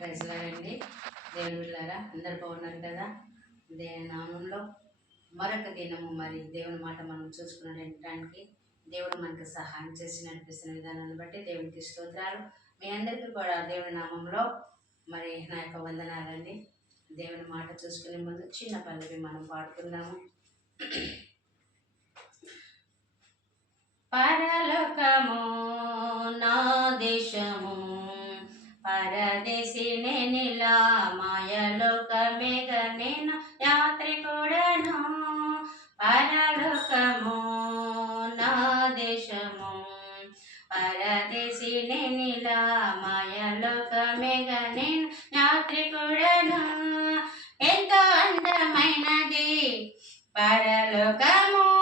ప్రజలారండి. దేవుళ్ళారా అందరు బాగున్నారు కదా? దేవుని నామంలో మరొక దినము మరి దేవుని మాట మనం చూసుకునడానికి దేవుడు మనకు సహాయం చేసి నడిపిస్తున్న విధానాన్ని బట్టి దేవునికి స్తోత్రాలు. మీ అందరికీ కూడా దేవుని నామంలో మరి నా యొక్క వందనాలండి. దేవుని మాట చూసుకునే ముందు చిన్న పల్లవి మనం పాడుకుందాము. పరలోకము పరలోకము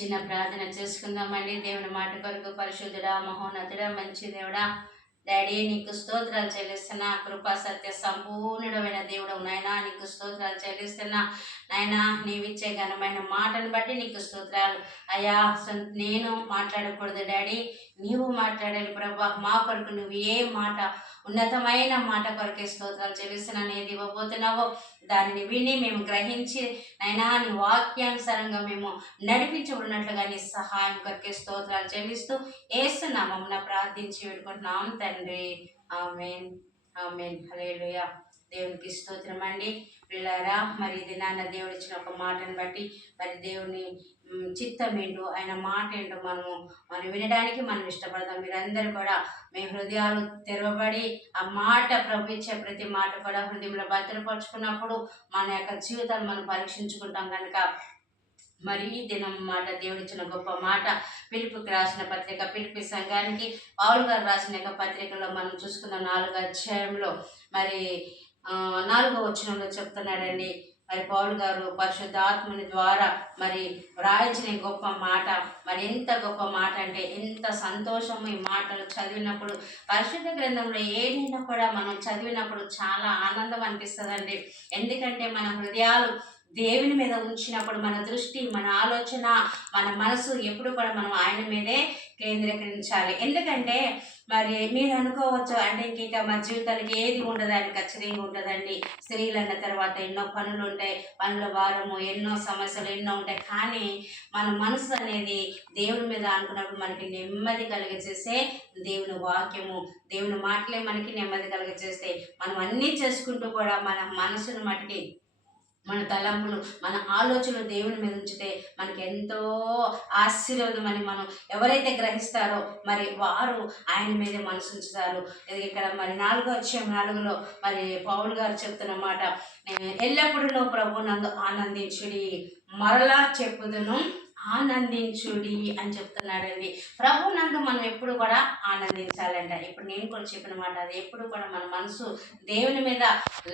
చిన్న ప్రార్థన చేసుకుందామండి. దేవుని మాట కొరకు పరిశుద్ధుడా మహోన్నతుడా మంచి దేవుడా. డాడీ నీకు స్తోత్రాలు చెల్లిస్తున్నా. కృపా సత్య సంపూర్ణుడమైన దేవుడు నాయనా. నీకు స్తోత్రాలు చెల్లిస్తున్నా. నాయనా నీవిచ్చే ఘనమైన మాటను బట్టి నీకు స్తోత్రాలు. అయ్యా నేను మాట్లాడకూడదు డాడీ. నీవు మాట్లాడాలి ప్రభా మా కొరకు నువ్వు ఏ మాట ఉన్నతమైన మాట కొరకే స్తోత్రాలు చెల్లిస్తున్నాను ఏది ఇవ్వబోతున్నావో. దానిని విని మేము గ్రహించి నైనా నీ వాక్యానుసారంగా మేము నడిపించబడినట్లుగా నీ సహాయం కొరకే స్తోత్రాలు చెల్లిస్తూ ఏస్తున్నామం ప్రార్థించి పెట్టుకుంటున్నాం తండ్రి. ఆమెన్. ఆమెన్. హలేలుయా దేవునికి స్తోత్రం అండి పిల్లరా మరి ఇది నాన్న దేవుడు ఇచ్చిన ఒక మాటను బట్టి మరి దేవుని చిత్తం ఏంటో ఆయన మాట ఏంటో మనము మనం వినడానికి మనం ఇష్టపడతాం. మీరందరూ కూడా మీ హృదయాలు తెరవబడి ఆ మాట ప్రభు ఇచ్చే ప్రతి మాట కూడా హృదయంలో భద్రపరుచుకున్నప్పుడు మన యొక్క జీవితాలు మనం పరీక్షించుకుంటాం కనుక. మరి ఈ దినం మాట దేవుడిచ్చిన గొప్ప మాట పిలుపుకి రాసిన పత్రిక పిలుపు సంఘానికి పావులు గారు రాసిన యొక్క పత్రికలో మనం చూసుకున్న నాలుగో అధ్యాయంలో మరి నాలుగో వచనంలో చెప్తున్నాడండి. మరి పౌలు గారు పరిశుద్ధాత్ముని ద్వారా మరి వ్రాయించిన గొప్ప మాట. మరి ఎంత గొప్ప మాట అంటే ఎంత సంతోషం ఈ మాటలు చదివినప్పుడు. పరిశుద్ధ గ్రంథంలో ఏదైనా కూడా మనం చదివినప్పుడు చాలా ఆనందం అనిపిస్తుందండి. ఎందుకంటే మన హృదయాలు దేవుని మీద ఉంచినప్పుడు మన దృష్టి మన ఆలోచన మన మనసు ఎప్పుడు కూడా మనం ఆయన మీదే కేంద్రీకరించాలి. ఎందుకంటే మరి మీరు అనుకోవచ్చు అంటే ఇంక ఇంకా మా జీవితానికి ఏది ఉండదని ఖచ్చితంగా ఉండదండి. స్త్రీలు అన్న తర్వాత ఎన్నో పనులు ఉంటాయి పనుల వారము ఎన్నో సమస్యలు ఎన్నో ఉంటాయి. కానీ మన మనసు అనేది దేవుని మీద అనుకున్నప్పుడు మనకి నెమ్మది కలిగజేసే దేవుని వాక్యము దేవుని మాటలే మనకి నెమ్మది కలిగజేస్తాయి. మనం అన్నీ చేసుకుంటూ కూడా మన మనసును మటుకి మన తలంపులు మన ఆలోచనలు దేవుని మీద ఉంచితే మనకి ఎంతో ఆశీర్వాదం మనం ఎవరైతే గ్రహిస్తారో మరి వారు ఆయన మీదే మనసు ఉంచుతారు. ఇది ఇక్కడ మరి నాలుగో వచ్చే నాలుగులో మరి పౌలు గారు చెప్తున్న మాట ఎల్లప్పుడూ ప్రభు నందు ఆనందించుడి. మరలా చెప్పుదును ఆనందించుడి అని చెప్తున్నాడండి. ప్రభు నందు మనం ఎప్పుడు కూడా ఆనందించాలంట. ఇప్పుడు నేను కూడా చెప్పిన మాట అది. ఎప్పుడు కూడా మన మనసు దేవుని మీద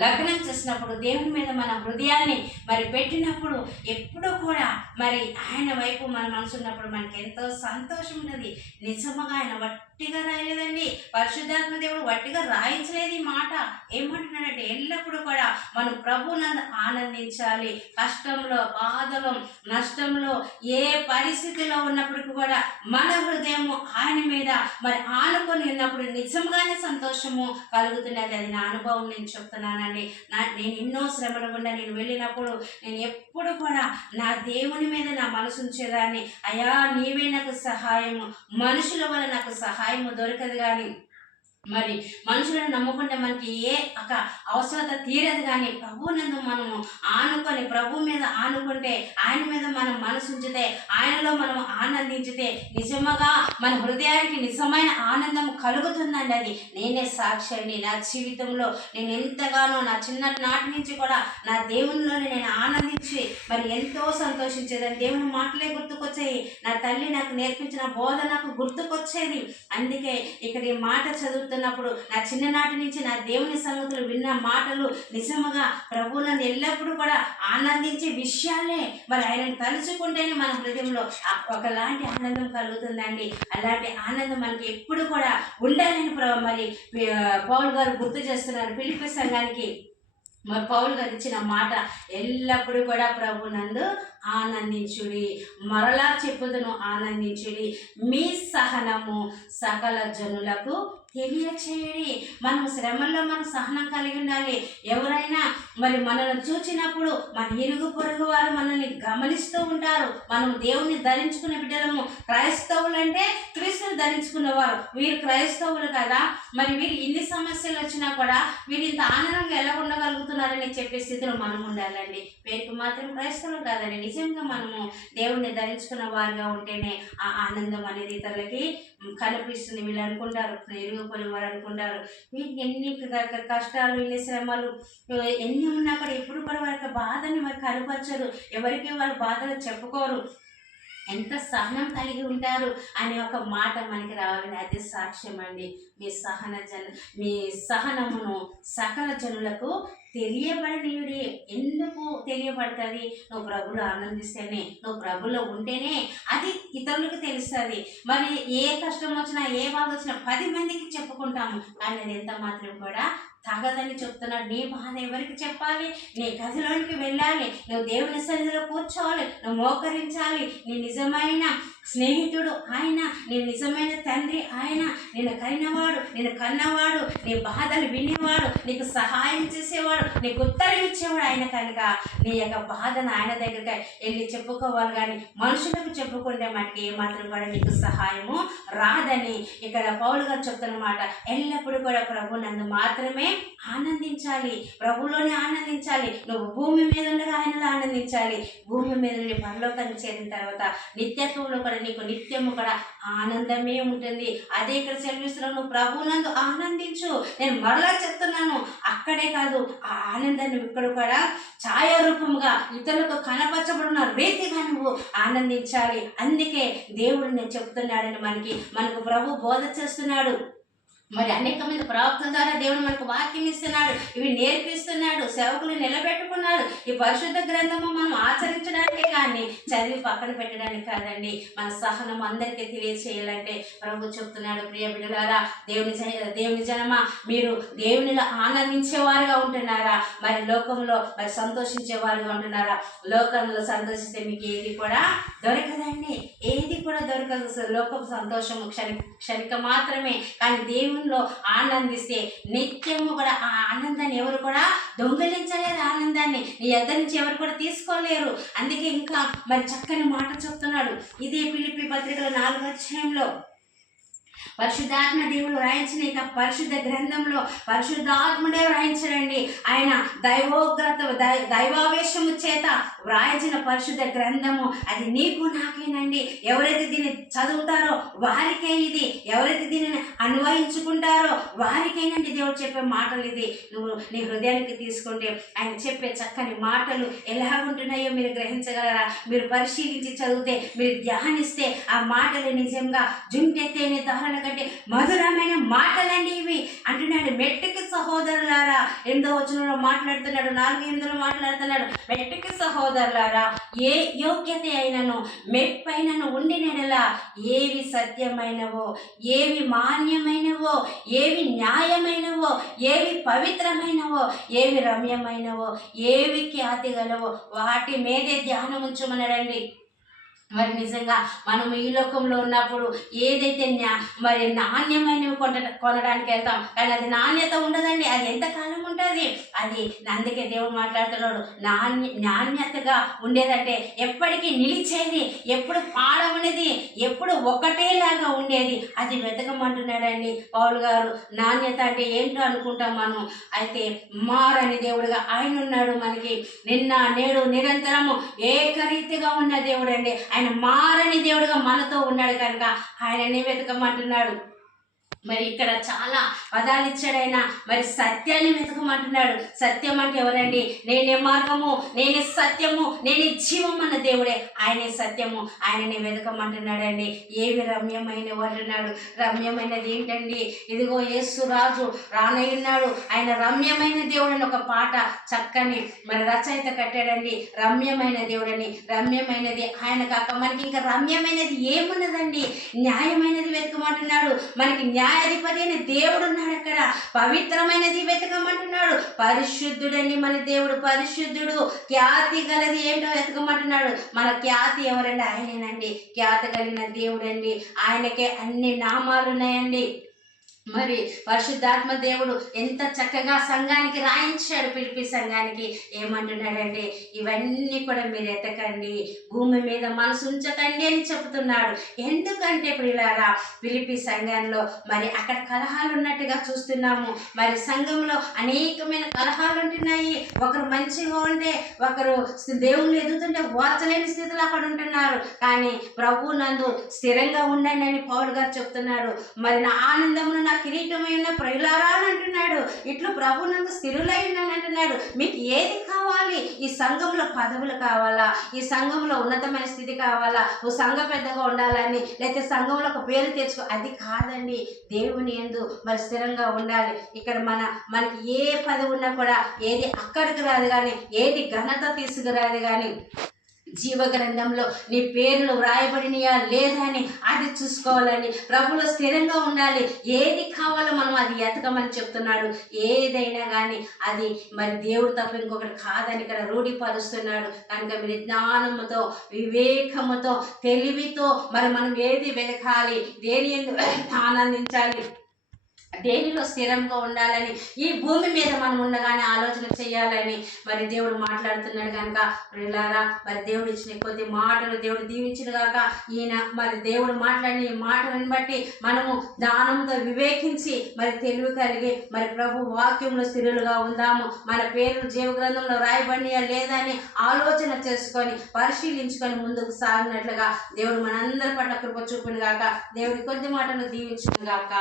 లగ్నం చేసినప్పుడు దేవుని మీద మన హృదయాన్ని మరి పెట్టినప్పుడు ఎప్పుడు కూడా మరి ఆయన వైపు మన మనసు ఉన్నప్పుడు మనకి ఎంతో సంతోషం ఉన్నది. నిజముగా ఆయన వట్టిగా రాయలేదండి. పరిశుద్ధాత్మ దేవుడు వట్టిగా రాయించలేదు ఈ మాట. ఏమంటున్నాడంటే ఎల్లప్పుడూ కూడా మనం ప్రభునందు ఆనందించాలి. కష్టంలో బాధలో నష్టంలో ఏ ఏ పరిస్థితిలో ఉన్నప్పటికీ కూడా మన హృదయము ఆయన మీద మరి ఆనుకొని ఉన్నప్పుడు నిజంగానే సంతోషము కలుగుతున్నది. అది నా అనుభవం నేను చెప్తున్నానండి. నా నేను ఎన్నో శ్రమల గుండా నేను వెళ్ళినప్పుడు నేను ఎప్పుడు కూడా నా దేవుని మీద నా మనసు ఉంచేదాన్ని. అయా నీవే నాకు సహాయము. మనుషుల వల్ల నాకు సహాయము దొరకదు కానీ మరి మనుషులను నమ్ముకుంటే మనకి ఏ ఒక అవసరత తీరదు కానీ ప్రభు నందు మనము ఆనుకొని ప్రభు మీద ఆనుకుంటే ఆయన మీద మనం మనసు ఉంచితే ఆయనలో మనం ఆనందించితే నిజముగా మన హృదయానికి నిజమైన ఆనందం కలుగుతుందండి అది. నేనే సాక్షిని నా జీవితంలో. నేను ఎంతగానో నా చిన్ననాటి నాటి నుంచి కూడా నా దేవునిలోనే నేను ఆనందించి మరి ఎంతో సంతోషించేదని దేవుని మాటలే గుర్తుకొచ్చాయి. నా తల్లి నాకు నేర్పించిన బోధ నాకు గుర్తుకొచ్చేది. అందుకే ఇక్కడ ఈ మాట చదువుతున్నప్పుడు నా చిన్ననాటి నుంచి నా దేవుని సంగతులు విన్న మాటలు నిజముగా ప్రభు నన్ను ఎల్లప్పుడూ కూడా ఆనందించే విషయాలే. మరి ఆయనను తలుచుకుంటేనే మన హృదయంలో ఒకలాంటి ఆనందం కలుగుతుందండి. అలాంటి ఆనందం మనకి ఎప్పుడు కూడా ఉండాలని ప్రభు మరి పౌల్ గారు గుర్తు చేస్తున్నారు పిలిపి సంఘానికి. మరి పౌలు గారు ఇచ్చిన మాట ఎల్లప్పుడూ కూడా ప్రభు నందు ఆనందించుడి. మరలా చెప్పుదును ఆనందించుడి. మీ సహనము సకల జనులకు తెలియచేయడి. మనం శ్రమల్లో మనం సహనం కలిగి ఉండాలి. ఎవరైనా మరి మనల్ని చూచినప్పుడు మన ఇరుగు పొరుగు వారు మనల్ని గమనిస్తూ ఉంటారు. మనం దేవుని ధరించుకునే బిడ్డలము. క్రైస్తవులు అంటే ధరించుకున్న వారు వీరు క్రైస్తవులు కదా? మరి వీరు ఇన్ని సమస్యలు వచ్చినా కూడా వీరు ఇంత ఆనందంగా ఎలా ఉండగలుగుతున్నారని చెప్పే స్థితిలో మనం ఉండాలండి. వీరికి మాత్రం క్రైస్తవులు కాదండి. నిజంగా మనము దేవుణ్ణి ధరించుకున్న వారిగా ఉంటేనే ఆ ఆనందం అనేది ఇతరులకి కనిపిస్తుంది. వీళ్ళు అనుకుంటారు ఎరుగు వారు అనుకుంటారు. వీరికి ఎన్ని కష్టాలు ఎన్ని శ్రమలు ఎన్ని ఉన్నా కూడా ఎప్పుడు కూడా వారికి బాధని వారికి కనపరచరు. ఎవరికి వారి బాధలు చెప్పుకోరు. ఎంత సహనం కలిగి ఉంటారు అనే ఒక మాట మనకి రావాలని అది సాక్ష్యం అండి మీ సహన జన మీ సహనమును సకల జనులకు తెలియబడనీయుడి. ఎందుకు తెలియబడుతుంది? నువ్వు ప్రభులో ఆనందిస్తేనే నువ్వు ప్రభులో ఉంటేనే అది ఇతరులకు తెలుస్తుంది. మరి ఏ కష్టం వచ్చినా ఏ బాధ వచ్చినా పది మందికి చెప్పుకుంటాము. కానీ అది ఎంత మాత్రం కూడా తగదని చెప్తున్నాడు నీ బాధ ఎవరికి చెప్పాలి? నీ గదిలోనికి వెళ్ళాలి. నువ్వు దేవుని సన్నిధిలో కూర్చోవాలి. నువ్వు మోకరించాలి. నీ నిజమైన స్నేహితుడు ఆయన నీ నిజమైన తండ్రి ఆయన నిన్ను కరినవాడు నేను కన్నవాడు నీ బాధలు వినేవాడు నీకు సహాయం చేసేవాడు నీకు ఉత్తరం ఇచ్చేవాడు ఆయన కనుక. నీ యొక్క బాధను ఆయన దగ్గరికి వెళ్ళి చెప్పుకోవాలి కానీ మనుషులకు చెప్పుకుంటే మనకి ఏమాత్రం కూడా నీకు సహాయము రాదని ఇక్కడ పౌలు గారు చెప్తున్నమాట. ఎల్లప్పుడూ కూడా ప్రభు నన్ను మాత్రమే ఆనందించాలి ప్రభులోనే ఆనందించాలి నువ్వు భూమి మీద ఉండగా ఆయనలో ఆనందించాలి. భూమి మీద నుండి పరలోకాన్ని చేరిన తర్వాత నిత్యత్వంలో కూడా నీకు నిత్యము కూడా ఆనందమే ఉంటుంది. అదే ఇక్కడ సెలవిస్తున్నావు నువ్వు ప్రభునందు ఆనందించు. నేను మరలా చెప్తున్నాను. అక్కడే కాదు ఆ ఆనందాన్ని ఇక్కడ కూడా ఛాయారూపముగా ఇతరులకు కనపరచబడిన రీతిగా నువ్వు ఆనందించాలి. అందుకే దేవుడు నేను చెప్తున్నాడని మనకి. మనకు ప్రభు బోధ చేస్తున్నాడు. మరి అనేక మంది ప్రవక్తల ద్వారా దేవుడు మనకు వాక్యం ఇస్తున్నాడు. ఇవి నేర్పిస్తున్నాడు. సేవకులు నిలబెట్టుకున్నాడు ఈ పరిశుద్ధ గ్రంథము మనం ఆచరించడానికే కానీ చదివి పక్కన పెట్టడానికి కాదండి. మన సహనం అందరికీ తెలియచేయాలంటే ప్రభు చెప్తున్నాడు ప్రియ బిడ్డలారా దేవుని దేవుని జనమా మీరు దేవునిలో ఆనందించేవారుగా ఉంటున్నారా? మరి లోకంలో మరి సంతోషించేవారుగా ఉంటున్నారా? లోకంలో సంతోషిస్తే మీకు ఏది కూడా దొరకదండి. ఏది కూడా దొరకదు. లోకం సంతోషము క్షణి క్షణిక మాత్రమే. కానీ దేవుని దేవునిలో ఆనందిస్తే నిత్యము కూడా ఆ ఆనందాన్ని ఎవరు కూడా దొంగిలించలేరు ఆనందాన్ని. నీ ఎద్దరి నుంచి ఎవరు కూడా తీసుకోలేరు. అందుకే ఇంకా మరి చక్కని మాట చెప్తున్నాడు. ఇదే పిలిపి పత్రికల నాలుగో అధ్యాయంలో. పరిశుద్ధాత్మ దేవుడు రాయించిన ఇక పరిశుద్ధ గ్రంథంలో పరిశుద్ధాత్ముడే వ్రాయించడండి. ఆయన దైవోగ్రత దై దైవావేశము చేత వ్రాయించిన పరిశుద్ధ గ్రంథము అది నీకు నాకేనండి. ఎవరైతే దీన్ని చదువుతారో వారికే ఇది. ఎవరైతే దీనిని అన్వయించుకుంటారో వారికేనండి దేవుడు చెప్పే మాటలు ఇది. నువ్వు నీ హృదయానికి తీసుకుంటే ఆయన చెప్పే చక్కని మాటలు ఎలా ఉంటున్నాయో మీరు గ్రహించగలరా? మీరు పరిశీలించి చదివితే మీరు ధ్యానిస్తే ఆ మాటలు నిజంగా జుంటెత్తేనే దారుల కంటే మధురమైన మాటలండి ఇవి. అంటున్నాడు మెట్టుకి సహోదరులారా ఎందో వచనంలో మాట్లాడుతున్నాడు నాలుగు ఎనిమిదిలో మాట్లాడుతున్నాడు మెట్టుకి సహోదరులారా ఏ యోగ్యత అయినను మెప్పైనను నెలలా ఏవి సత్యమైనవో ఏవి మాన్యమైనవో ఏవి న్యాయమైనవో ఏవి పవిత్రమైనవో ఏవి రమ్యమైనవో ఏవి ఖ్యాతి గలవో వాటి మీదే ధ్యానం ఉంచమనడండి మరి నిజంగా మనం ఈ లోకంలో ఉన్నప్పుడు ఏదైతే మరి నాణ్యమైనవి కొన కొనడానికి వెళ్తాం. కానీ అది నాణ్యత ఉండదండి. అది ఎంతకాలం ఉంటుంది? అది అందుకే దేవుడు మాట్లాడుతున్నాడు. నాణ్య నాణ్యతగా ఉండేదంటే ఎప్పటికీ నిలిచేది ఎప్పుడు పాడవనిది ఎప్పుడు ఒకటేలాగా ఉండేది. అది వెతకమంటున్నాడండి పౌలు గారు. నాణ్యత అంటే ఏంటో అనుకుంటాం మనం. అయితే మారని దేవుడుగా ఆయన ఉన్నాడు మనకి. నిన్న నేడు నిరంతరము ఏకరీతిగా ఉన్న దేవుడు అండి ఆయన మారని దేవుడుగా మనతో ఉన్నాడు కనుక ఆయననే వెతకమంటున్నాడు. మరి ఇక్కడ చాలా పదాలు ఇచ్చాడైనా మరి సత్యాన్ని వెతకమంటున్నాడు. సత్యం అంటే ఎవరండి? నేనే మార్గము నేనే సత్యము నేనే జీవం అన్న దేవుడే. ఆయనే సత్యము ఆయననే వెతకమంటున్నాడండి. ఏవి రమ్యమైన వాడున్నాడు రమ్యమైనది ఏంటండి? ఇదిగో యేసు రాజు రానయ్యున్నాడు ఆయన రమ్యమైన దేవుడని ఒక పాట చక్కని మరి రచయిత కట్టాడండి. రమ్యమైన దేవుడని. రమ్యమైనది ఆయన కాక మనకి ఇంకా రమ్యమైనది ఏమున్నదండి? న్యాయమైనది వెతకమంటున్నాడు. మనకి న్యాయ న్యాయాధిపతి అయిన దేవుడు ఉన్నాడు అక్కడ. పవిత్రమైనది వెతకమంటున్నాడు పరిశుద్ధుడని మన దేవుడు పరిశుద్ధుడు. ఖ్యాతి గలది ఏంటో వెతకమంటున్నాడు. మన ఖ్యాతి ఎవరండి? ఆయనేనండి. ఖ్యాతి కలిగిన దేవుడండి. ఆయనకే అన్ని నామాలు ఉన్నాయండి మరి పరిశుద్ధాత్మ దేవుడు ఎంత చక్కగా సంఘానికి రాయించాడు పిలిపి సంఘానికి ఏమంటున్నాడంటే ఇవన్నీ కూడా మీరు ఎతకండి. భూమి మీద మనసు ఉంచకండి అని చెప్తున్నాడు ఎందుకంటే ప్రియులారా పిలిపి సంఘంలో మరి అక్కడ కలహాలు ఉన్నట్టుగా చూస్తున్నాము. మరి సంఘంలో అనేకమైన కలహాలు ఉంటున్నాయి. ఒకరు మంచిగా ఉంటే ఒకరు దేవుణ్ణి ఎదుగుతుంటే ఓర్చలేని స్థితిలో అక్కడ ఉంటున్నారు. కానీ ప్రభు నందు స్థిరంగా ఉండండి అని పౌలు గారు చెప్తున్నాడు మరి నా ఆనందమును నా కిరీటమై ఉన్న ప్రియులారా అని అంటున్నాడు ఇట్లు ప్రభు నందు అంటున్నాడు. మీకు ఏది కావాలి? ఈ సంఘంలో పదవులు కావాలా? ఈ సంఘంలో ఉన్నతమైన స్థితి కావాలా? ఓ సంఘ పెద్దగా ఉండాలని లేకపోతే సంఘంలో ఒక పేరు తెచ్చుకో? అది కాదండి. దేవుని ఎందు మరి స్థిరంగా ఉండాలి. ఇక్కడ మన మనకి ఏ పదవి ఉన్నా కూడా ఏది అక్కడికి రాదు కానీ ఏది ఘనత తీసుకురాదు కానీ జీవ గ్రంథంలో నీ పేర్లు వ్రాయబడినయా లేదా అని అది చూసుకోవాలని ప్రభులో స్థిరంగా ఉండాలి. ఏది కావాలో మనం అది ఎతకమని చెప్తున్నాడు. ఏదైనా కానీ అది మరి దేవుడు తప్ప ఇంకొకటి కాదని ఇక్కడ రూఢిపరుస్తున్నాడు. కనుక మీరు జ్ఞానముతో వివేకముతో తెలివితో మరి మనం ఏది వెతకాలి దేని ఆనందించాలి దేనిలో స్థిరంగా ఉండాలని? ఈ భూమి మీద మనం ఉండగానే ఆలోచన చేయాలని. మరి దేవుడు మాట్లాడుతున్నాడు కనుక పిల్లారా మరి దేవుడు ఇచ్చిన కొద్ది మాటలు దేవుడు దీవించిన కాక ఈయన మరి దేవుడు మాట్లాడిన ఈ మాటలను బట్టి మనము దానంతో వివేకించి మరి తెలివి కలిగి మరి ప్రభు వాక్యంలో స్థిరులుగా ఉందాము. మన పేర్లు జీవ గ్రంథంలో రాయబడినయా లేదా అని ఆలోచన చేసుకొని పరిశీలించుకొని ముందుకు సాగినట్లుగా దేవుడు మనందరి పట్ల కృప చూపును గాక దేవుడి కొద్ది మాటలు దీవించును గాక.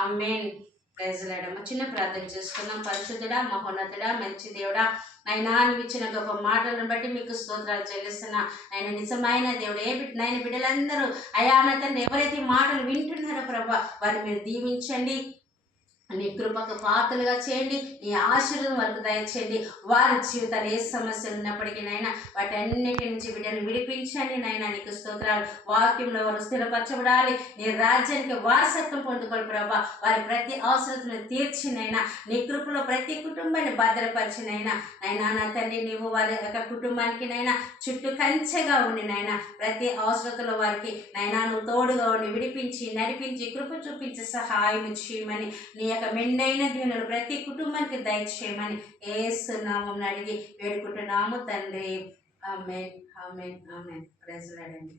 ఆమెన్. ప్రైజ్లాడమ్మ చిన్న ప్రార్థన చేసుకున్నాం పరిశుద్ధుడా మహోన్నతుడా మంచి దేవుడా ఆయన నువ్వు ఇచ్చిన గొప్ప మాటలను బట్టి మీకు స్తోత్రాలు చెల్లిస్తున్నా. ఆయన నిజమైన దేవుడు ఏ బిడ్డ నాయన బిడ్డలందరూ అయాన తండ్రి ఎవరైతే మాటలు వింటున్నారో ప్రభా వారిని మీరు దీవించండి. నీ కృపకు పాత్రలుగా చేయండి. నీ ఆశీర్వాదం వరకు దయచేయండి. వారి జీవితాలు ఏ సమస్యలు ఉన్నప్పటికీ నాయన వాటన్నిటి నుంచి బిడ్డను విడిపించండి నాయన. నీకు స్తోత్రాలు. వాక్యంలో వారు స్థిరపరచబడాలి. నీ రాజ్యానికి వారసత్వం పొందుకోవాలి ప్రభా. వారి ప్రతి అవసరతను తీర్చినైనా నీ కృపలో ప్రతి కుటుంబాన్ని భద్రపరిచినైనా నైనా నా తండ్రి నీవు వారి యొక్క కుటుంబానికి నైనా చుట్టూ కంచెగా ఉండి నాయన. ప్రతి అవసరతలో వారికి నైనా నువ్వు తోడుగా ఉండి విడిపించి నడిపించి కృప చూపించి సహాయం చేయమని నీ యొక్క మెండైన దీవెనలు ప్రతి కుటుంబానికి దయచేయమని ఏసునామం అడిగి వేడుకుంటున్నాము తండ్రి. ఆమెన్. ఆమెన్. ఆమెన్. ప్రజలాడండి